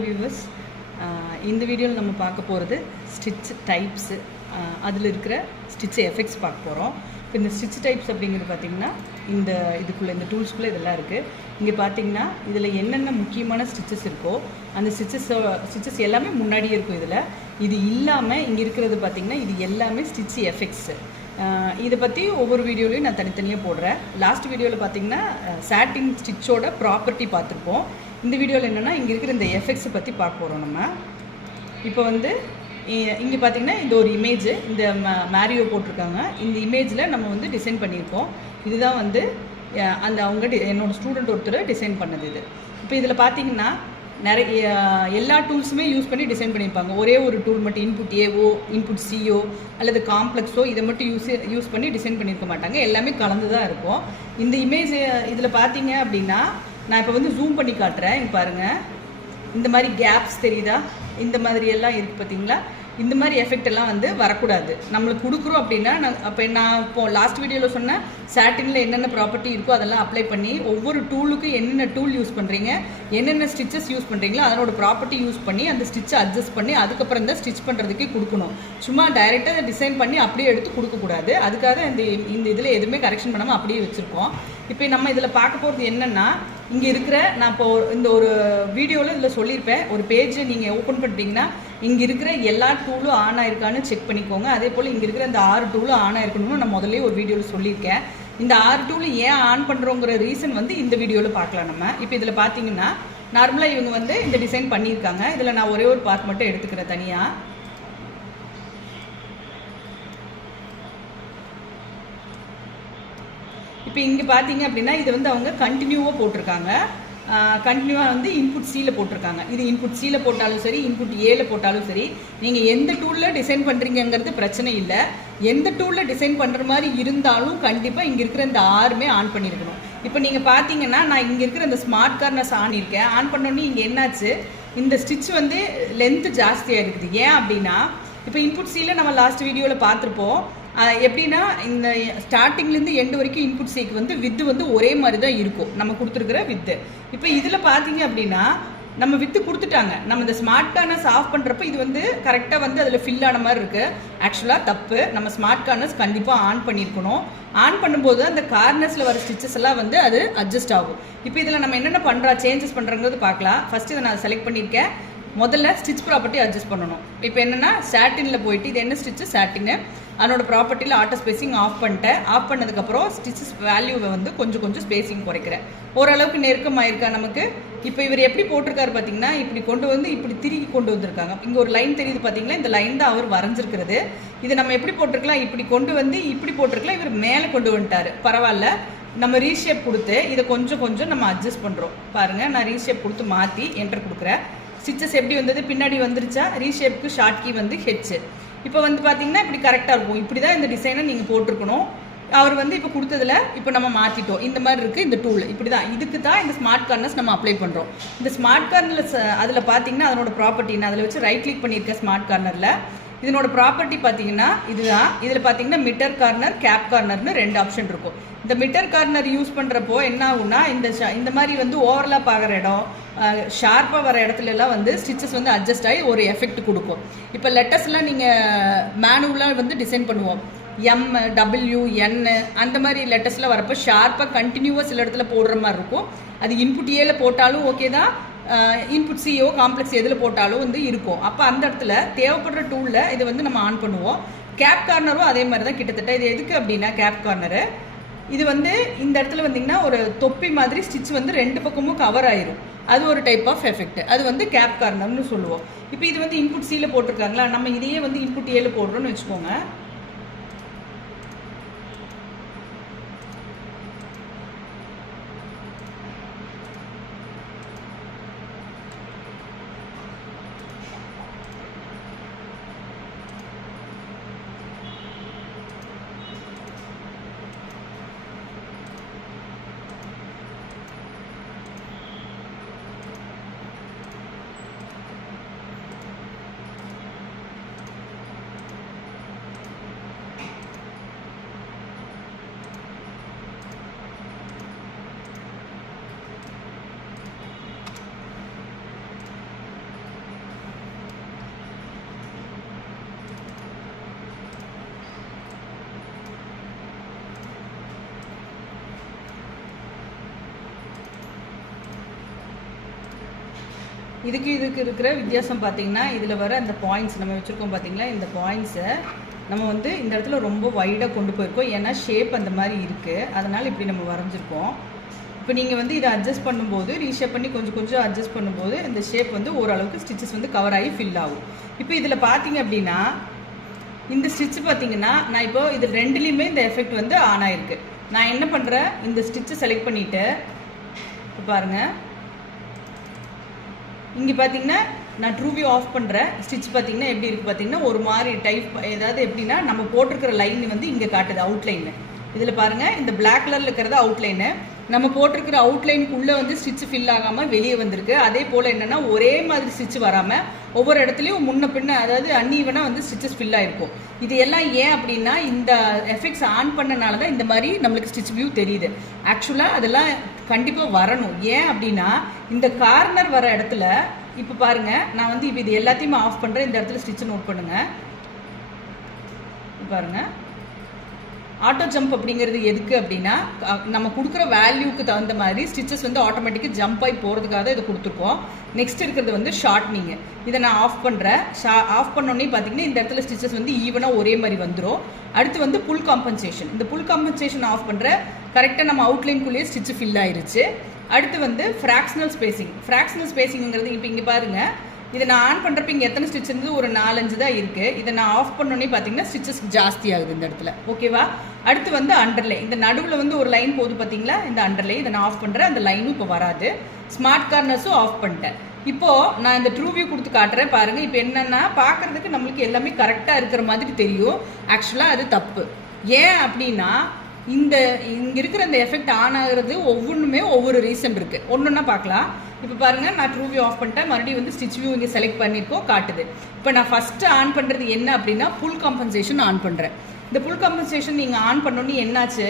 viewers, இந்த வீடியோவில் நம்ம பார்க்க போகிறது ஸ்டிச் டைப்ஸு, அதில் இருக்கிற ஸ்டிச் எஃபெக்ட்ஸ் பார்க்க போகிறோம். இப்போ இந்த ஸ்டிச் டைப்ஸ் அப்படிங்கிறது பார்த்திங்கன்னா இதுக்குள்ளே இந்த டூல்ஸ்குள்ளே இதெல்லாம் இருக்குது. இங்கே பார்த்திங்கன்னா இதில் என்னென்ன முக்கியமான ஸ்டிச்சஸ் இருக்கோ அந்த ஸ்டிச்சஸ் எல்லாமே முன்னாடியே இருக்கும். இது இல்லாமல் இங்கே இருக்கிறது பார்த்திங்கன்னா இது எல்லாமே ஸ்டிச் எஃபெக்ட்ஸு. இதை பற்றி ஒவ்வொரு வீடியோலையும் நான் தனித்தனியாக போடுறேன். லாஸ்ட் வீடியோவில் பார்த்திங்கன்னா சாட்டின் ஸ்டிச்சோட ப்ராப்பர்ட்டி பார்த்துருப்போம். இந்த வீடியோவில் என்னென்னா இங்கே இருக்கிற இந்த எஃபெக்ட்ஸை பற்றி பார்க்க போகிறோம். நம்ம இப்போ இங்கே பார்த்திங்கன்னா இந்த ஒரு இமேஜ், இந்த மேரியோ போட்டிருக்காங்க. இந்த இமேஜில் நம்ம டிசைன் பண்ணியிருக்கோம். இதுதான் என்னோடய ஸ்டூடெண்ட் ஒருத்தர் டிசைன் பண்ணது இது. இப்போ இதில் பார்த்திங்கன்னா நிறைய எல்லா டூல்ஸுமே யூஸ் பண்ணி டிசைன் பண்ணியிருப்பாங்க. ஒரே ஒரு டூல் மட்டும் இன்புட் ஏஓ, இன்புட் சிஓ அல்லது காம்ப்ளெக்ஸோ இதை மட்டும் யூஸ் பண்ணி டிசைன் பண்ணியிருக்க மாட்டாங்க. எல்லாமே கலந்து தான் இருக்கும். இந்த இமேஜ் இதில் பார்த்தீங்க அப்படின்னா நான் இப்போ ஜூம் பண்ணி காட்டுறேன். இங்கே பாருங்கள், இந்த மாதிரி கேப்ஸ் தெரியுதா? இந்த மாதிரி எல்லாம் இருக்குது பார்த்தீங்களா? இந்த மாதிரி எஃபெக்ட் எல்லாம் வரக்கூடாது. நம்மளுக்கு கொடுக்குறோம் அப்படின்னா நான் இப்போ லாஸ்ட் வீடியோவில் சொன்னேன் சாட்டினில் என்னென்ன ப்ராப்பர்ட்டி இருக்கோ அதெல்லாம் அப்ளை பண்ணி ஒவ்வொரு டூலுக்கும் என்னென்ன டூல் யூஸ் பண்ணுறீங்க, என்னென்ன ஸ்டிச்சஸ் யூஸ் பண்ணுறீங்களோ அதனோட ப்ராப்பர்ட்டி யூஸ் பண்ணி அந்த ஸ்டிச்சை அட்ஜஸ்ட் பண்ணி அதுக்கப்புறம் தான் ஸ்டிச் பண்ணுறதுக்கே கொடுக்கணும். சும்மா டைரெக்டாக அதை டிசைன் பண்ணி அப்படியே எடுத்து கொடுக்கக்கூடாது. அதுக்காக இந்த இதில் எதுவுமே கரெக்ஷன் பண்ணாமல் அப்படியே வச்சுருக்கோம். இப்போ நம்ம இதில் பார்க்க போகிறது என்னென்னா, இங்கே இருக்கிற நான் இப்போ இந்த ஒரு வீடியோவில் இதில் சொல்லியிருப்பேன், ஒரு பேஜை நீங்கள் ஓப்பன் பண்ணிட்டீங்கன்னா இங்கே இருக்கிற எல்லா டூலும் ஆன் ஆயிருக்கான்னு செக் பண்ணிக்கோங்க. அதே போல் இங்கே இருக்கிற இந்த 6 டூலும் ஆன் ஆயிருக்கணும்னு நான் முதல்ல ஒரு வீடியோவில் சொல்லியிருக்கேன். இந்த 6 டூலு ஏன் ஆன் பண்ணுறோங்கிற ரீசன் இந்த வீடியோவில் பார்க்கலாம் நம்ம. இப்போ இதில் பார்த்தீங்கன்னா நார்மலாக இவங்க இந்த டிசைன் பண்ணியிருக்காங்க. இதில் நான் ஒரே ஒரு பார்ட் மட்டும் எடுத்துக்கிறேன் தனியாக. இப்போ இங்கே பார்த்தீங்க அப்படின்னா இது அவங்க கண்டினியூவாக போட்டிருக்காங்க. கண்டினியூவாக இன்புட் சியில் போட்டிருக்காங்க. இது இன்புட் சியில் போட்டாலும் சரி, இன்புட் ஏல போட்டாலும் சரி, நீங்கள் எந்த டூலில் டிசைன் பண்ணுறீங்கிறது பிரச்சனை இல்லை. எந்த டூலில் டிசைன் பண்ணுற மாதிரி இருந்தாலும் கண்டிப்பாக இங்கே இருக்கிற இந்த 6மே ஆன் பண்ணியிருக்கணும். இப்போ நீங்கள் பார்த்தீங்கன்னா நான் இங்கே இருக்கிற இந்த ஸ்மார்ட் கார்னர்ஸ் ஆன் இருக்கேன். ஆன் பண்ணோன்னே இங்கே என்னாச்சு, இந்த ஸ்டிச் லென்த்து ஜாஸ்தியாக இருக்குது. ஏன் அப்படின்னா இப்போ இன்புட் சியில் நம்ம லாஸ்ட் வீடியோவில் பார்த்துருப்போம். எப்படின்னா இந்த ஸ்டார்டிங்லேருந்து எண்டு வரைக்கும் இன்புட் சிக்கு வித்து ஒரே மாதிரி தான் இருக்கும், நம்ம கொடுத்துருக்குற வித்து. இப்போ இதில் பார்த்தீங்க அப்படின்னா நம்ம வித்து கொடுத்துட்டாங்க. நம்ம இந்த ஸ்மார்ட் கார்னர்ஸ் ஆஃப் பண்ணுறப்ப இது கரெக்டாக அதில் ஃபில் ஆன மாதிரி இருக்குது. ஆக்சுவலாக தப்பு. நம்ம ஸ்மார்ட் கார்னர்ஸ் கண்டிப்பாக ஆன் பண்ணியிருக்கணும். ஆன் பண்ணும்போது அந்த கார்னர்ஸில் வர ஸ்டிச்சஸ் எல்லாம் அது அட்ஜஸ்ட் ஆகும். இப்போ இதில் நம்ம என்னென்ன சேஞ்சஸ் பண்ணுறங்கிறது பார்க்கலாம். ஃபஸ்ட்டு இதை நான் செலக்ட் பண்ணியிருக்கேன். முதல்ல ஸ்டிச் ப்ராப்பர்ட்டி அட்ஜஸ்ட் பண்ணணும். இப்போ என்னென்னா சாட்டினில் போயிட்டு இது என்ன ஸ்டிச்சு சாட்டின்னு அதனோட ப்ராப்பர்ட்டியில் ஆட்டோ ஸ்பேசிங் ஆஃப் பண்ணிட்டேன். ஆஃப் பண்ணதுக்கப்புறம் ஸ்டிச்சஸ் வேல்யூவை கொஞ்சம் ஸ்பேசிங் குறைக்கிறேன். ஓரளவுக்கு நெருக்கமாயிருக்கா நமக்கு. இப்போ இவர் எப்படி போட்டிருக்காரு பார்த்தீங்கன்னா இப்படி இப்படி திருக்கி கொண்டு வந்திருக்காங்க. இங்கே ஒரு லைன் தெரியுது பார்த்தீங்களா? இந்த லைன் தான் அவர் வரைஞ்சிருக்கிறது. இதை நம்ம எப்படி போட்டிருக்கலாம், இப்படி இப்படி போட்டிருக்கலாம். இவர் மேலே கொண்டு வந்துட்டார். பரவாயில்ல, நம்ம ரீஷேப் கொடுத்து இதை கொஞ்சம் நம்ம அட்ஜஸ்ட் பண்ணுறோம். பாருங்கள், நான் ரீஷேப் கொடுத்து மாற்றி என்டர் கொடுக்குறேன். ஸ்டிச்சஸ் எப்படி வந்தது, பின்னாடி வந்துருச்சா? ரீஷேப்புக்கு ஷார்ட் கீ ஹெச். இப்போ பார்த்தீங்கன்னா இப்படி கரெக்டாக இருக்கும். இப்படி தான் இந்த டிசைனை நீங்கள் போட்டிருக்கணும். அவர் இப்போ கொடுத்ததில் இப்போ நம்ம மாற்றிட்டோம். இந்த மாதிரி இருக்குது இந்த டூல். இப்படி தான், இதுக்கு தான் இந்த ஸ்மார்ட் கார்னர்ஸ் நம்ம அப்ளை பண்ணுறோம். இந்த ஸ்மார்ட் கார்னர்ஸ் அதில் பார்த்தீங்கன்னா அதனோட ப்ராப்பர்ட்டி நான் அதில் வச்சு ரைட் கிளிக் பண்ணியிருக்கேன். ஸ்மார்ட் கார்னரில் இதனோட ப்ராப்பர்ட்டி பார்த்தீங்கன்னா இதுதான். இதில் பார்த்தீங்கன்னா மிட்டர் கார்னர், கேப் கார்னர்னு 2 ஆப்ஷன் இருக்கும். இந்த மிட்டர் கார்னர் யூஸ் பண்ணுறப்போ என்ன ஆகுனா இந்த மாதிரி ஓவர்லாப் ஆகிற இடம், ஷார்ப்பாக வர இடத்துலலாம் ஸ்டிச்சஸ் அட்ஜஸ்ட் ஆகி ஒரு எஃபெக்ட் கொடுக்கும். இப்போ லெட்டர்ஸ்லாம் நீங்கள் மேனுவலாக டிசைன் பண்ணுவோம். எம், டபிள்யூ, என் அந்த மாதிரி லெட்டர்ஸ்லாம் வரப்போ ஷார்ப்பாக கண்டினியூவாக சில இடத்துல போடுற மாதிரி இருக்கும். அது இன்புட் ஏல போட்டாலும் ஓகே தான், இன்புட் சிஓ காம்ப்ளெக்ஸ் எதில் போட்டாலும் இருக்கும். அப்போ அந்த இடத்துல தேவைப்படுற டூலில் இது நம்ம ஆன் பண்ணுவோம். கேப் கார்னரும் அதே மாதிரி தான் கிட்டத்தட்ட. இது எதுக்கு அப்படின்னா கேப் கார்னரு இது இந்த இடத்துல வந்தீங்கன்னா ஒரு தொப்பி மாதிரி ஸ்டிச் 2 பக்கமும் கவர் ஆயிரும். அது ஒரு டைப் ஆஃப் எஃபெக்ட். அது கேப் கார்னர்னு சொல்லுவோம். இப்போ இது இன்புட் சியில் போட்டிருக்காங்களா, நம்ம இதையே இன்புட் ஏல போடுறோன்னு வச்சுக்கோங்க. இதுக்கு இருக்கிற வித்தியாசம் பார்த்தீங்கன்னா இதில் வர அந்த பாயிண்ட்ஸ் நம்ம வச்சுருக்கோம் பார்த்தீங்களா, இந்த பாயிண்ட்ஸை நம்ம வந்து இந்த இடத்துல ரொம்ப வைடாக கொண்டு போயிருக்கோம். ஏன்னா ஷேப் அந்த மாதிரி இருக்குது, அதனால் இப்படி நம்ம வரைஞ்சிருக்கோம். இப்போ நீங்கள் வந்து இதை அட்ஜஸ்ட் பண்ணும்போது ரீஷேப் பண்ணி கொஞ்சம் கொஞ்சம் அட்ஜஸ்ட் பண்ணும்போது இந்த ஷேப் வந்து ஓரளவுக்கு ஸ்டிச்சஸ் வந்து கவர் ஆகி ஃபில் ஆகும். இப்போ இதில் பார்த்தீங்க அப்படின்னா இந்த ஸ்டிச்சு பார்த்தீங்கன்னா நான் இப்போ இது ரெண்டுலேயுமே இந்த எஃபெக்ட் வந்து ஆன் ஆகிருக்கு. நான் என்ன பண்ணுறேன், இந்த ஸ்டிச்சை செலக்ட் பண்ணிவிட்டு இப்போ பாருங்கள், இங்கே பார்த்தீங்கன்னா நான் ட்ரூ வியூ ஆஃப் பண்ணுறேன். ஸ்டிச் பார்த்தீங்கன்னா எப்படி இருக்குது பார்த்தீங்கன்னா ஒரு மாதிரி டைப், ஏதாவது எப்படின்னா நம்ம போட்டிருக்கிற லைன் வந்து இங்கே காட்டுது அவுட்லைனு. இதில் பாருங்கள், இந்த பிளாக் கலரில் இருக்கிறது அவுட்லைனு, நம்ம போட்டிருக்கிற அவுட்லைனுக்குள்ளே வந்து ஸ்டிச் ஃபில் ஆகாமல் வெளியே வந்திருக்கு. அதே போல் என்னென்னா ஒரே மாதிரி ஸ்டிச் வராமல் ஒவ்வொரு இடத்துலையும் முன்ன பின்ன, அதாவது அன்ஈவனாக வந்து ஸ்டிச்சஸ் ஃபில் ஆகிருக்கும். இது எல்லாம் ஏன் அப்படின்னா இந்த எஃபெக்ட்ஸ் ஆன் பண்ணனால தான் இந்த மாதிரி நம்மளுக்கு ஸ்டிச் வியூ தெரியுது. ஆக்சுவலாக அதெல்லாம் கண்டிப்பாக வரணும். ஏன் அப்படின்னா இந்த கார்னர் வர இடத்துல இப்போ பாருங்கள், நான் வந்து இப்போ இது எல்லாத்தையுமே ஆஃப் பண்ணுறேன். இந்த இடத்துல ஸ்டிச்சை நோட் பண்ணுங்கள். பாருங்கள், ஆட்டோ ஜம்ப் அப்படிங்கிறது எதுக்கு அப்படின்னா நம்ம கொடுக்குற வேல்யூக்கு தகுந்த மாதிரி ஸ்டிச்சஸ் வந்து ஆட்டோமேட்டிக்காக ஜம்ப் ஆகி போகிறதுக்காக இதை கொடுத்துருக்கோம். நெக்ஸ்ட் இருக்கிறது வந்து ஷார்ட்னிங்கு. இதை நான் ஆஃப் பண்ணுறேன். ஆஃப் பண்ணோன்னே பார்த்தீங்கன்னா இந்த இடத்துல ஸ்டிச்சஸ் வந்து ஈவனாக ஒரே மாதிரி வந்துடும். அடுத்து வந்து புல் காம்பன்சேஷன். இந்த புல் காம்பன்சேஷன் ஆஃப் பண்ணுற கரெக்டாக நம்ம அவுட்லைனுக்குள்ளேயே ஸ்டிச்சு ஃபில் ஆயிருச்சு. அடுத்து வந்து ஃப்ராக்ஷனல் ஸ்பேசிங். ஃப்ராக்ஷனல் ஸ்பேசிங்கிறது இப்போ இங்கே பாருங்கள், இதை நான் ஆன் பண்ணுறப்ப இங்கே எத்தனை ஸ்டிச் இருந்து ஒரு 4-5 தான் இருக்குது. இதை நான் ஆஃப் பண்ணோன்னே பார்த்தீங்கன்னா ஸ்டிச்சஸ் ஜாஸ்தி ஆகுது இந்த இடத்துல. ஓகேவா? அடுத்து வந்து அண்டர்லே. இந்த நடுவில் வந்து ஒரு லைன் போகுது பார்த்தீங்களா, இந்த அண்டர்லே. இதை நான் ஆஃப் பண்ணுறேன், அந்த லைனும் இப்போ வராது. ஸ்மார்ட் கார்னர்ஸும் ஆஃப் பண்ணிட்டேன். இப்போது நான் இந்த ட்ரூ வியூ கொடுத்து காட்டுறேன் பாருங்கள். இப்போ என்னென்னா பார்க்குறதுக்கு நம்மளுக்கு எல்லாமே கரெக்டாக இருக்கிற மாதிரி தெரியும். ஆக்சுவலாக அது தப்பு. ஏன் அப்படின்னா இங்கே இருக்கிற இந்த எஃபெக்ட் ஆன் ஆகிறது ஒவ்வொன்றுமே ஒவ்வொரு ரீசன் இருக்குது. ஒன்றுன்னா பார்க்கலாம். இப்போ பாருங்கள், நான் ட்ரூ வியூ ஆஃப் பண்ணிட்டேன். மறுபடியும் வந்து ஸ்டிச் வியூ இங்கே செலக்ட் பண்ணியிருக்கோம், காட்டுது. இப்போ நான் ஃபஸ்ட்டு ஆன் பண்ணுறது என்ன அப்படின்னா புல் காம்பன்சேஷன் ஆன் பண்ணுறேன். இந்த புல் காம்பன்சேஷன் நீங்கள் ஆன் பண்ணோன்னே என்னாச்சு,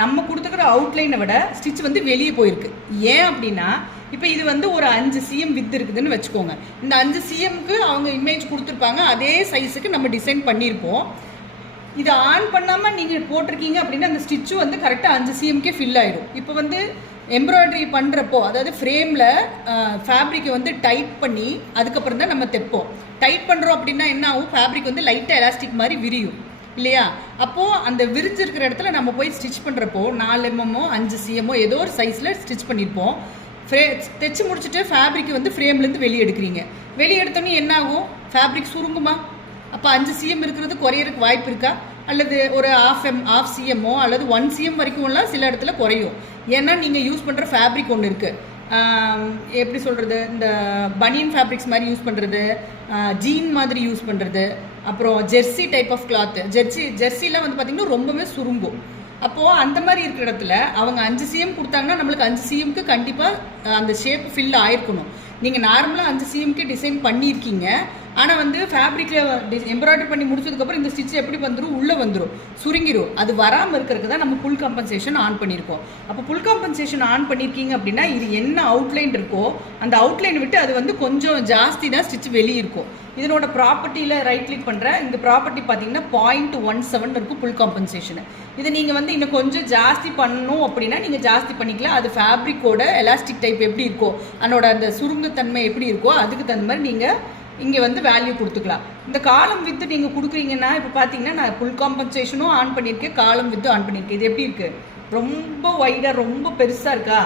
நம்ம கொடுத்துக்கிற அவுட்லைனை விட ஸ்டிச் வந்து வெளியே போயிருக்கு. ஏன் அப்படின்னா இப்போ இது வந்து ஒரு 5 cm வித் இருக்குதுன்னு வச்சுக்கோங்க. இந்த 5 cmக்கு அவங்க இமேஜ் கொடுத்துருப்பாங்க, அதே சைஸுக்கு நம்ம டிசைன் பண்ணியிருப்போம். இதை ஆன் பண்ணாமல் நீங்கள் போட்டிருக்கீங்க அப்படின்னா அந்த ஸ்டிச்சும் வந்து கரெக்டாக 5 cmக்கே ஃபில் ஆகிடும். இப்போ வந்து எம்ப்ராய்டரி பண்ணுறப்போ, அதாவது ஃப்ரேமில் ஃபேப்ரிக்கை வந்து டைட் பண்ணி அதுக்கப்புறம் தான் நம்ம தைப்போம். டைட் பண்ணுறோம் அப்படின்னா என்ன ஆகும், ஃபேப்ரிக் வந்து லைட்டாக எலாஸ்டிக் மாதிரி விரியும் இல்லையா? அப்போது அந்த விரிஞ்சிருக்கிற இடத்துல நம்ம போய் ஸ்டிச் பண்ணுறப்போ 4 mm 5 cm ஏதோ ஒரு சைஸில் ஸ்டிச் பண்ணியிருப்போம். தைச்சு முடிச்சுட்டு ஃபேப்ரிக் வந்து ஃப்ரேம்லேருந்து வெளியே எடுக்கிறீங்க. வெளியே எடுத்தோன்னே என்ன ஆகும், ஃபேப்ரிக் சுருங்குமா? அப்போ 5 cm இருக்கிறது குறையிறதுக்கு வாய்ப்பு இருக்கா? அல்லது ஒரு half cm அல்லது 1 cm வரைக்கும்லாம் சில இடத்துல குறையும். ஏன்னா நீங்கள் யூஸ் பண்ணுற ஃபேப்ரிக் ஒன்று இருக்குது. எப்படி சொல்கிறது, இந்த பனியன் ஃபேப்ரிக்ஸ் மாதிரி யூஸ் பண்ணுறது, ஜீன் மாதிரி யூஸ் பண்ணுறது, அப்புறம் ஜெர்சி டைப் ஆஃப் கிளாத்து. ஜெர்சிலாம் வந்து பார்த்திங்கன்னா ரொம்பவே சுருங்கும். அப்போது அந்த மாதிரி இருக்கிற இடத்துல அவங்க 5 cm கொடுத்தாங்கன்னா நம்மளுக்கு 5 cmக்கு கண்டிப்பாக அந்த ஷேப் ஃபில் ஆகிருக்கணும். நீங்கள் நார்மலாக 5 cmக்கு டிசைன் பண்ணியிருக்கீங்க, ஆனால் வந்து ஃபேப்ரிக்கில் எம்ப்ராய்டரி பண்ணி முடிச்சதுக்கப்புறம் இந்த ஸ்டிச் எப்படி வந்துடும், உள்ளே வந்துடும், சுருங்கிடும். அது வராமல் இருக்கிறதுக்கு தான் நம்ம புல் காம்பன்சேஷன் ஆன் பண்ணியிருக்கோம். அப்போ புல் காம்பன்சேஷன் ஆன் பண்ணியிருக்கீங்க அப்படின்னா இது என்ன அவுட்லைன் இருக்கோ அந்த அவுட்லைன் விட்டு அது வந்து கொஞ்சம் ஜாஸ்தி தான் ஸ்டிச் வெளியே இருக்கும். இதனோட ப்ராப்பர்ட்டியில் ரைட் கிளிக் பண்ணுறேன். இந்த ப்ராப்பர்ட்டி பார்த்தீங்கன்னா 0.17 இருக்கும் புல் காம்பன்சேஷன். இதை நீங்கள் வந்து இன்னும் கொஞ்சம் ஜாஸ்தி பண்ணணும் அப்படின்னா நீங்கள் ஜாஸ்தி பண்ணிக்கலாம். அது ஃபேப்ரிக்கோட எலாஸ்டிக் டைப் எப்படி இருக்கோ, அதனோட அந்த சுருங்குத்தன்மை எப்படி இருக்கோ அதுக்கு தகுந்த மாதிரி நீங்கள் இங்கே வந்து வேல்யூ கொடுத்துக்கலாம். இந்த காலம் வித்து நீங்கள் கொடுக்குறீங்கன்னா இப்போ பார்த்தீங்கன்னா நான் புல் காம்பன்சேஷனும் ஆன் பண்ணியிருக்கேன், காலம் வித்து ஆன் பண்ணியிருக்கேன். இது எப்படி இருக்குது, ரொம்ப வைடாக ரொம்ப பெருசாக இருக்கா?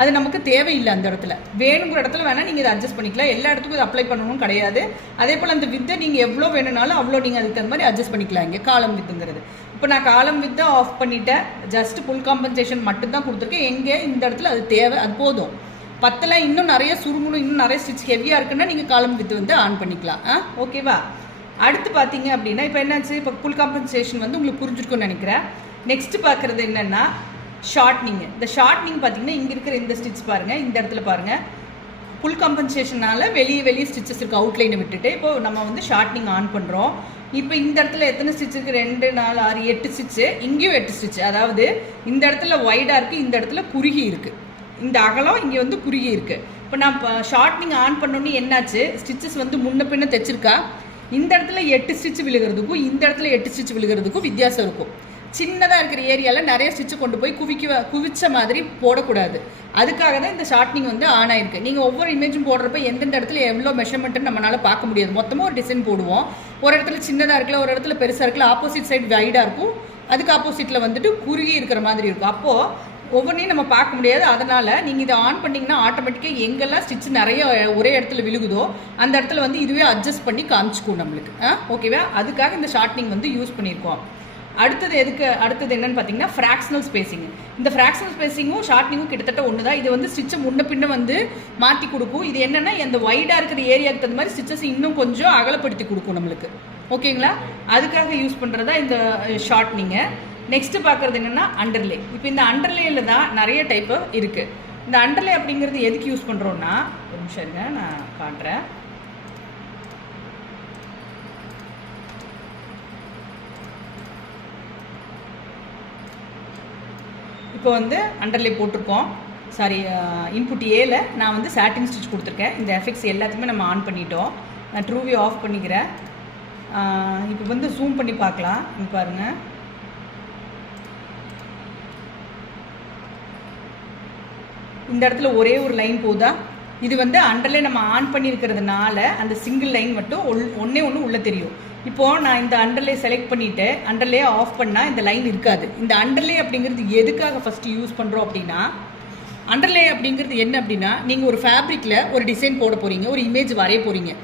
அது நமக்கு தேவையில்லை. அந்த இடத்துல வேணுங்கிற இடத்துல வேணால் நீங்கள் இதை அட்ஜஸ்ட் பண்ணிக்கலாம். எல்லா இடத்துக்கும் இதை அப்ளை பண்ணணும் கிடையாது. அதே போல் அந்த வித்தை நீங்கள் எவ்வளோ வேணும்னாலும் அவ்வளோ நீங்கள் அதுக்கு தகுந்த மாதிரி அட்ஜஸ்ட் பண்ணிக்கலாம். இங்கே காலம் வித்துங்கிறது இப்போ நான் காலம் வித்தை ஆஃப் பண்ணிவிட்டேன். ஜஸ்ட் புல் காம்பன்சேஷன் மட்டும்தான் கொடுத்துருக்கேன். எங்கே இந்த இடத்துல அது தேவை, அது போதும். பத்தெல்லாம் இன்னும் நிறைய சுருங்கணும், இன்னும் நிறைய ஸ்டிச் ஹெவியாக இருக்குன்னா நீங்கள் காலம் வித்து வந்து ஆன் பண்ணிக்கலாம். ஓகேவா? அடுத்து பார்த்தீங்க அப்படின்னா இப்போ என்னாச்சு, இப்போ புல் காம்பன்சேஷன் வந்து உங்களுக்கு புரிஞ்சிருக்கும்னு நினைக்கிறேன். நெக்ஸ்ட்டு பார்க்குறது என்னென்னா ஷார்ட்னிங். இந்த ஷார்ட்னிங் பார்த்தீங்கன்னா இங்கே இருக்கிற இந்த ஸ்டிச் பாருங்கள், இந்த இடத்துல பாருங்கள், புல் காம்பன்சேஷனால் வெளியே ஸ்டிச்சஸ் இருக்குது அவுட்லைனை விட்டுட்டு. இப்போது நம்ம வந்து ஷார்ட்னிங் ஆன் பண்ணுறோம். இப்போ இந்த இடத்துல எத்தனை ஸ்டிச் இருக்குது, 2 4 6 8 ஸ்டிச்சு. இங்கேயும் 8 ஸ்டிச். அதாவது இந்த இடத்துல வைடாக இருக்குது, இந்த இடத்துல குறுகி இருக்குது, இந்த அகலம் இங்கே வந்து குறுகி இருக்குது. இப்போ நான் ஷார்ட்னிங் ஆன் பண்ணோன்னே என்னாச்சு, ஸ்டிச்சஸ் வந்து முன்ன பின்ன தைச்சிருக்கா. இந்த இடத்துல 8 ஸ்டிச் விழுகிறதுக்கும் இந்த இடத்துல 8 ஸ்டிச் விழுகிறதுக்கும் வித்தியாசம் இருக்கும். சின்னதாக இருக்கிற ஏரியாவில் நிறைய ஸ்டிச்சு கொண்டு போய் குவிச்ச மாதிரி போடக்கூடாது. அதுக்காக தான் இந்த ஷார்ட்னிங் வந்து ஆன் ஆயிருக்கு. நீங்கள் ஒவ்வொரு இமேஜும் போடுறப்ப எந்தெந்த இடத்துல எவ்வளோ மெஷர்மெண்ட்டுன்னு நம்மளால் பார்க்க முடியாது. மொத்தமாக ஒரு டிசைன் போடுவோம். ஒரு இடத்துல சின்னதாக இருக்கல, ஒரு இடத்துல பெருசாக இருக்கல, ஆப்போசிட் சைடு வைடாக இருக்கும், அதுக்கு ஆப்போசிட்டில் வந்துட்டு குறுகி இருக்கிற மாதிரி இருக்கும். அப்போது ஒவ்வொன்றையும் நம்ம பார்க்க முடியாது. அதனால் நீங்கள் இதை ஆன் பண்ணிங்கன்னா ஆட்டோமேட்டிக்காக எங்கெல்லாம் ஸ்டிச் நிறைய ஒரே இடத்துல விழுகுதோ அந்த இடத்துல வந்து இதுவே அட்ஜஸ்ட் பண்ணி காமிச்சிக்கும் நம்மளுக்கு. ஓகேவா? அதுக்காக இந்த ஷார்ட்னிங் வந்து யூஸ் பண்ணியிருக்கோம். அடுத்தது என்னன்னு பார்த்தீங்கன்னா ஃப்ராக்ஷனல் ஸ்பேசிங். இந்த ஃப்ராக்ஷனல் ஸ்பேசிங்கும் ஷார்ட்னிங்கும் கிட்டத்தட்ட ஒன்று தான். இது வந்து ஸ்டிச்சை முன்ன பின்ன வந்து மாற்றி கொடுக்கும். இது என்னென்னா இந்த வைடாக இருக்கிற ஏரியாவுக்கு தகுந்த மாதிரி ஸ்டிச்சஸ் இன்னும் கொஞ்சம் அகலப்படுத்தி கொடுக்கும் நம்மளுக்கு. ஓகேங்களா? அதுக்காக யூஸ் பண்ணுறதா இந்த ஷார்ட்னிங்கு. நெக்ஸ்ட்டு பார்க்குறது என்னென்னா அண்டர்லே. இப்போ இந்த அண்டர்லேயில் தான் நிறைய டைப்பு இருக்குது. இந்த அண்டர்லே அப்படிங்கிறது எதுக்கு யூஸ் பண்ணுறோன்னா, ஒரு நிமிஷம் இருங்க நான் காட்டுறேன். இப்போ வந்து அண்டர்லே போட்டிருக்கோம். சாரி, இன்புட் ஏல நான் வந்து சாட்டின் ஸ்டிச் கொடுத்துருக்கேன். இந்த எஃபெக்ட்ஸ் எல்லாத்தையுமே நம்ம ஆன் பண்ணிட்டோம். நான் ட்ரூவி ஆஃப் பண்ணிக்கிறேன். இப்போ வந்து ஜூம் பண்ணி பார்க்கலாம். இங்கே பாருங்கள், இந்த இடத்துல ஒரே ஒரு லைன் போதா. இது வந்து அண்டர்லே நம்ம ஆன் பண்ணியிருக்கிறதுனால அந்த சிங்கிள் லைன் மட்டும் ஒன்றே ஒன்று உள்ளே தெரியும். இப்போது நான் இந்த அண்டர்லே செலக்ட் பண்ணிவிட்டு அண்டர்லே ஆஃப் பண்ணால் இந்த லைன் இருக்காது. இந்த அண்டர்லே அப்படிங்கிறது எதுக்காக ஃபஸ்ட்டு யூஸ் பண்ணுறோம் அப்படின்னா, அண்டர்லே அப்படிங்கிறது என்ன அப்படின்னா, நீங்கள் ஒரு ஃபேப்ரிக்கில் ஒரு டிசைன் போட போகிறீங்க, ஒரு இமேஜ் வரைய போகிறீங்க.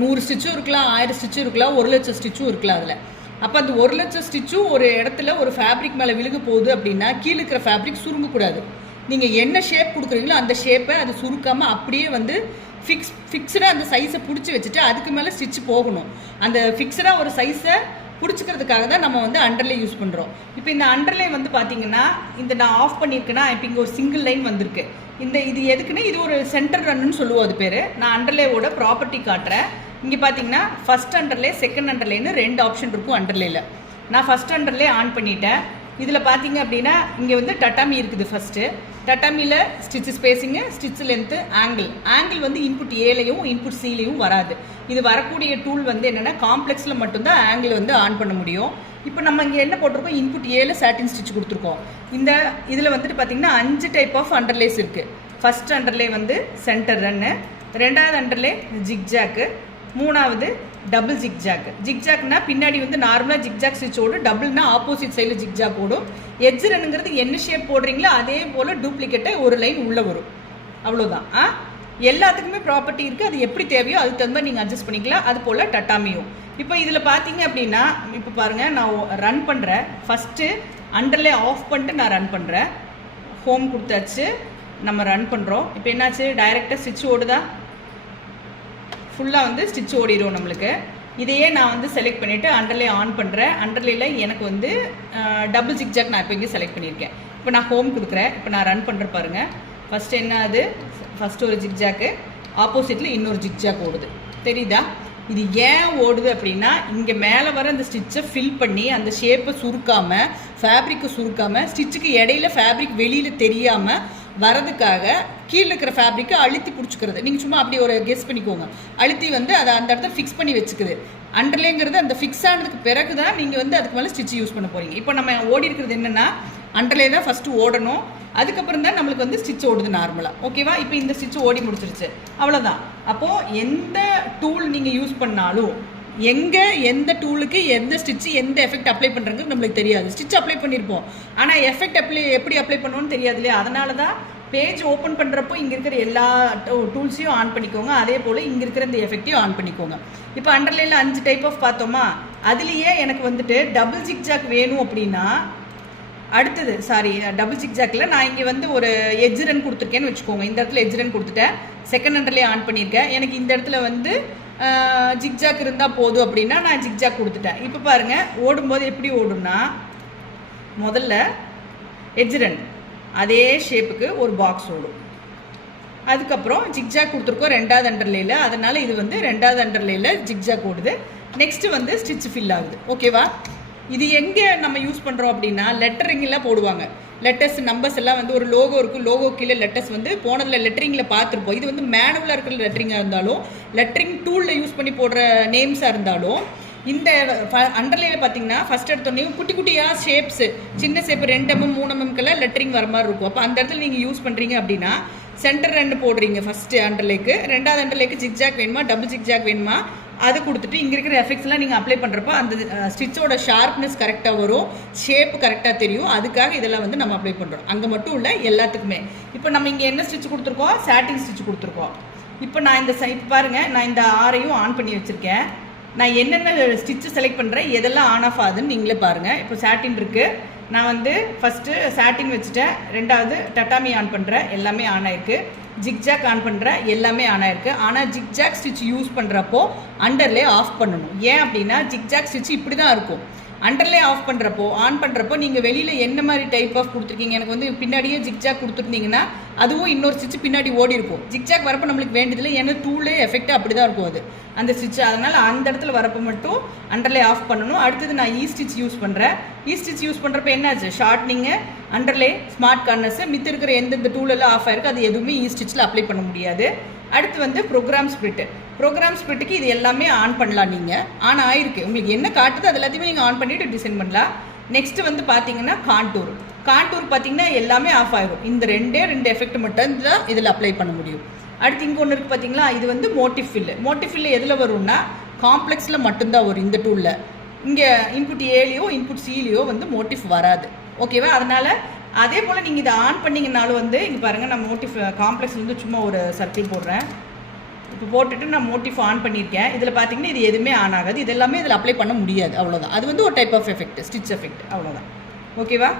100 ஸ்டிச்சும் இருக்கலாம், 1000 ஸ்டிச்சும் இருக்கலாம், 1 லட்சம் ஸ்டிச்சும் இருக்கலாம். அதில் அப்போ அந்த 1 லட்சம் ஸ்டிச்சும் ஒரு இடத்துல ஒரு ஃபேப்ரிக் மேலே விழுக போகுது அப்படின்னா கீழே இருக்கிற ஃபேப்ரிக் சுருங்கக்கூடாது. நீங்கள் என்ன ஷேப் கொடுக்குறீங்களோ அந்த ஷேப்பை அது சுருக்காமல் அப்படியே வந்து ஃபிக்ஸ்டாக அந்த சைஸை பிடிச்சி வச்சுட்டு அதுக்கு மேலே ஸ்டிச் போகணும். அந்த ஃபிக்ஸ்டாக ஒரு சைஸை பிடிச்சிக்கிறதுக்காக தான் நம்ம வந்து அண்டர்லே யூஸ் பண்ணுறோம். இப்போ இந்த அண்டர்லே வந்து பார்த்தீங்கன்னா, இந்த நான் ஆஃப் பண்ணியிருக்கேன்னா இப்போ இங்கே ஒரு சிங்கிள் லைன் வந்திருக்கு. இது எதுக்குன்னா, இது ஒரு சென்டர் ரன்னுன்னு சொல்லுவோம் அது பேர். நான் அண்டர்லேவோட ப்ராப்பர்ட்டி காட்டுறேன். இங்கே பார்த்தீங்கன்னா ஃபஸ்ட் அண்டர்லே, செகண்ட் அண்டர்லேன்னு 2 ஆப்ஷன் இருக்கும் அண்டர்லேயில். நான் ஃபஸ்ட் அண்டர்லே ஆன் பண்ணிட்டேன். இதில் பார்த்தீங்க அப்படின்னா இங்கே வந்து டட்டாமி இருக்குது. ஃபஸ்ட்டு டட்டாமியில் stitch spacing, stitch length, angle வந்து இன்புட் ஏலையும் இன்புட் சிலையும் வராது. இது வரக்கூடிய டூல் வந்து என்னென்னா காம்ப்ளெக்ஸில் மட்டும்தான் ஆங்கிள் வந்து ஆன் பண்ண முடியும். இப்போ நம்ம இங்கே என்ன போட்டிருக்கோம், இன்புட் ஏல சாட்டின் ஸ்டிச் கொடுத்துருக்கோம். இதில் வந்துட்டு பார்த்திங்கன்னா 5 டைப் ஆஃப் அண்டர்லேஸ் இருக்குது. ஃபஸ்ட் அண்டர்லே வந்து சென்டர் ரன்னு, 2வது அண்டர்லே ஜிக்ஜாக்கு, 3வது டபுள் ஜிக்ஜாக்னா பின்னாடி வந்து நார்மலாக ஜிக்ஜாக் ஸ்டிச் ஓடும், டபுள்னா ஆப்போசிட் சைடில் ஜிக்ஜாக் ஓடும். எட்ஜ் ரன்னுங்கிறது என்ன ஷேப் போடுறீங்களோ அதே போல் டூப்ளிகேட்டாக ஒரு லைன் உள்ளே வரும். அவ்வளோதான். எல்லாத்துக்குமே ப்ராப்பர்ட்டி இருக்குது. அது எப்படி தேவையோ அதுக்கு தகுந்த மாதிரி நீங்கள் அட்ஜஸ்ட் பண்ணிக்கலாம். அது போல் டட்டாமியும். இப்போ இதில் பார்த்தீங்க அப்படின்னா, இப்போ பாருங்கள், நான் ரன் பண்ணுறேன். ஃபஸ்ட்டு அண்டர்லே ஆஃப் பண்ணிட்டு நான் ரன் பண்ணுறேன். ஹோம் கொடுத்தாச்சு, நம்ம ரன் பண்ணுறோம். இப்போ என்னாச்சு, டைரெக்டாக ஸ்டிச் ஓடுதா, ஃபுல்லாக வந்து ஸ்டிச் ஓடிடும் நம்மளுக்கு. இதையே நான் வந்து செலக்ட் பண்ணிவிட்டு அண்டர்லே ஆன் பண்ணுறேன். அண்டர்லேயில் எனக்கு வந்து டபுள் ஜிக்ஜாக் நான் இப்போ இங்கே செலக்ட் பண்ணியிருக்கேன். இப்போ நான் ஹோம் கொடுக்குறேன். இப்போ நான் ரன் பண்ணுற பாருங்கள். ஃபஸ்ட்டு என்ன, அது ஃபஸ்ட்டு ஒரு ஜிக்ஜாக்கு, ஆப்போசிட்டில் இன்னொரு ஜிக்ஜாக் ஓடுது. தெரியுதா? இது ஏன் ஓடுது அப்படின்னா, இங்கே மேலே வர அந்த ஸ்டிச்சை ஃபில் பண்ணி அந்த ஷேப்பை சுருக்காமல், ஃபேப்ரிக்கை சுருக்காமல், ஸ்டிச்சுக்கு இடையில ஃபேப்ரிக் வெளியில் தெரியாமல் வரதுக்காக கீழே இருக்கிற ஃபேப்ரிக்கை அழுத்தி பிடிச்சிக்கிறது. நீங்கள் சும்மா அப்படி ஒரு கெஸ் பண்ணிக்கோங்க. அழுத்தி வந்து அதை அந்த இடத்துல ஃபிக்ஸ் பண்ணி வச்சுக்குது. அண்டர்லேங்கிறது அந்த ஃபிக்ஸ் ஆனதுக்கு பிறகு தான் நீங்கள் வந்து அதுக்கு மேலே ஸ்டிச் யூஸ் பண்ண போகிறீங்க. இப்போ நம்ம ஓடி இருக்கிறது என்னென்னா, அண்டர்லே தான் ஃபஸ்ட்டு ஓடணும், அதுக்கப்புறம் தான் நம்மளுக்கு வந்து ஸ்டிச் ஓடுது நார்மலாக. ஓகேவா? இப்போ இந்த ஸ்டிச் ஓடி முடிச்சிருச்சு, அவ்வளோதான். அப்போது எந்த டூல் நீங்கள் யூஸ் பண்ணாலும் எந்த டூலுக்கு எந்த ஸ்டிச்சு எந்த எஃபெக்ட் அப்ளை பண்ணுறதுக்கு நம்மளுக்கு தெரியாது. ஸ்டிச் அப்ளை பண்ணியிருப்போம், ஆனால் எஃபெக்ட் எப்படி அப்ளை பண்ணுவோன்னு தெரியாது இல்லையா? அதனால தான் பேஜ் ஓப்பன் பண்ணுறப்போ இங்கே இருக்கிற எல்லா டூல்ஸையும் ஆன் பண்ணிக்கோங்க. அதே போல் இங்கே இருக்கிற இந்த எஃபெக்டையும் ஆன் பண்ணிக்கோங்க. இப்போ அண்டர்லைனில் 5 டைப் ஆஃப் பார்த்தோமா, அதுலேயே எனக்கு வந்துட்டு டபுள் ஜிக்ஜாக் வேணும் அப்படின்னா, அடுத்தது டபுள் ஜிக்ஜாக்கில் நான் இங்கே வந்து ஒரு எட்ஜ் ரன் கொடுத்துருக்கேன்னு வச்சுக்கோங்க. இந்த இடத்துல எட்ஜ் ரன் கொடுத்துட்டேன், செகண்ட் அண்டர்லேயே ஆன் பண்ணியிருக்கேன். எனக்கு இந்த இடத்துல வந்து ஜிக்ஜாக் இருந்தால் போதும் அப்படின்னா நான் ஜிக்ஜாக் கொடுத்துட்டேன். இப்போ பாருங்கள், ஓடும்போது எப்படி ஓடும்னா, முதல்ல எட்ஜ் ரன் அதே ஷேப்புக்கு ஒரு பாக்ஸ் ஓடும். அதுக்கப்புறம் ஜிக்ஜாக் கொடுத்துருக்கோம் 2வது அண்டர்லேயில், அதனால் இது வந்து 2வது அண்டர்லேயில் ஜிக்ஜாக் ஓடுது. நெக்ஸ்ட்டு வந்து ஸ்டிச் ஃபில் ஆகுது. ஓகேவா? இது எங்கே நம்ம யூஸ் பண்ணுறோம் அப்படின்னா, லெட்டரிங்கெல்லாம் போடுவாங்க. லெட்டர்ஸ் நம்பர்ஸ் எல்லாம் வந்து ஒரு லோகோ இருக்கும், லோகோ கீழே லெட்டர்ஸ் வந்து போனதில் லெட்டரிங்கில் பார்த்துருப்போம். இது வந்து மேனுவலாக இருக்கிற லெட்டரிங்காக இருந்தாலும், லெட்டரிங் டூலில் யூஸ் பண்ணி போடுற நேம்ஸாக இருந்தாலும், இந்த அண்டர்லையில் பார்த்தீங்கன்னா ஃபஸ்ட் எடுத்தோடனே குட்டி குட்டியாக ஷேப்ஸு சின்ன ஷேப் 2 mm 3 mmக்கெல்லாம் லெட்டரிங் வர மாதிரி இருக்கும். அப்போ அந்த இடத்துல நீங்கள் யூஸ் பண்ணுறீங்க அப்படின்னா சென்டர் 2 போடுறீங்க ஃபஸ்ட்டு அண்டர்லைக்கு, 2வது அண்டர்லைக்கு ஜிக்ஜாக் வேணுமா டபுள் ஜிக்ஜாக் வேணுமா அதை கொடுத்துட்டு இங்கே இருக்கிற எஃபெக்ட்ஸ்லாம் நீங்கள் அப்ளை பண்ணுறப்போ அந்த ஸ்டிச்சோட ஷார்ப்னஸ் கரெக்டாக வரும், ஷேப் கரெக்டாக தெரியும். அதுக்காக இதெல்லாம் வந்து நம்ம அப்ளை பண்ணுறோம். அங்கே மட்டும் இல்லை எல்லாத்துக்குமே. இப்போ நம்ம இங்கே என்ன ஸ்டிச் கொடுத்துருக்கோம், சாட்டின் ஸ்டிச் கொடுத்துருக்கோம். இப்போ நான் இந்த சைட் பாருங்கள், நான் இந்த ஆரையும் ஆன் பண்ணி வச்சுருக்கேன். நான் என்னென்ன ஸ்டிச்சு செலக்ட் பண்ணுறேன், எதெல்லாம் ஆன் ஆஃப் ஆகுதுன்னு நீங்களே பாருங்கள். இப்போ சாட்டின் இருக்குது, நான் வந்து ஃபஸ்ட்டு சாட்டின் வச்சுட்டேன், 2வது டட்டாமி ஆன் பண்ணுறேன், எல்லாமே ஆன் ஆயிருக்கு. ஜிக்ஜாக் ஆன் பண்ணுறேன், எல்லாமே ஆன் ஆயிருக்கு. ஆனால் ஜிக்ஜாக் ஸ்டிச் யூஸ் பண்ணுறப்போ அண்டர்லே ஆஃப் பண்ணணும். ஏன் அப்படின்னா ஜிக்ஜாக் ஸ்டிச் இப்படி தான் இருக்கும். அண்டர்லே ஆஃப் பண்ணுறப்போ ஆன் பண்ணுறப்போ நீங்கள் வெளியில் என்ன மாதிரி டைப் ஆஃப் கொடுத்துருக்கீங்க, எனக்கு வந்து பின்னாடியே ஜிக்ஜாக் கொடுத்துருந்தீங்கன்னா அதுவும் இன்னொரு ஸ்டிச் பின்னாடி ஓடி இருக்கும். ஜிக்ஜாக் வரப்போ நம்மளுக்கு வேண்டியதில்லை, ஏன்னா டூலே எஃபெக்டாக அப்படி தான் இருக்கும் அது அந்த ஸ்டிச். அதனால் அந்த இடத்துல வரப்போ மட்டும் அண்டர்லே ஆஃப் பண்ணணும். அடுத்தது நான் ஸ்டிச் யூஸ் பண்ணுறேன். ஸ்டிச் யூஸ் பண்ணுறப்ப என்னாச்சு, ஷார்ட்னிங்கு, அண்டர்லே, ஸ்மார்ட் கார்னர்ஸு, மித்த இருக்கிற எந்தெந்த டூலெல்லாம் ஆஃப் ஆயிருக்கு அது எதுவுமே ஸ்டிச்சில் அப்ளை பண்ண முடியாது. அடுத்து வந்து ப்ரோக்ராம் ஸ்பிரிட்டு. ப்ரோக்ராம் ஸ்பிரிட்டுக்கு இது எல்லாமே ஆன் பண்ணலாம். நீங்கள் ஆன் ஆயிருக்கு, உங்களுக்கு என்ன காட்டுது அது எல்லாத்தையுமே நீங்கள் ஆன் பண்ணிவிட்டு டிசைன் பண்ணலாம். நெக்ஸ்ட்டு வந்து பார்த்தீங்கன்னா கான்டூர். கான்டூர் பார்த்தீங்கன்னா எல்லாமே ஆஃப் ஆயிரும். இந்த 2 எஃபெக்ட் மட்டும் தான் இதில் அப்ளை பண்ண முடியும். அடுத்து இங்கே ஒன்று இருக்குது பார்த்தீங்களா, இது வந்து மோட்டிவ் ஃபில்லு. மோட்டிவ் ஃபில்லு எதில் வரும்னா காம்ப்ளெக்ஸில் மட்டும்தான் வரும் இந்த டூலில். இங்கே இன்புட் ஏலையோ இன்புட் சிலையோ வந்து மோட்டிவ் வராது. ஓகேவா? அதனால் அதே போல் நீங்கள் இதை ஆன் பண்ணிங்கனாலும் வந்து இங்கே பாருங்கள், நான் மோட்டிவ் காம்ப்ளெக்ஸ்லேருந்து சும்மா ஒரு சர்க்கிள் போடுறேன். இப்போ போட்டுட்டு நான் மோட்டிவ் ஆன் பண்ணியிருக்கேன். இதில் பார்த்தீங்கன்னா இது எதுவுமே ஆன் ஆகாது. இது எல்லாமே இதில் அப்ளை பண்ண முடியாது, அவ்வளோதான். அது வந்து ஒரு type of effect, stitch effect, அவ்வளோதான். ஓகேவா?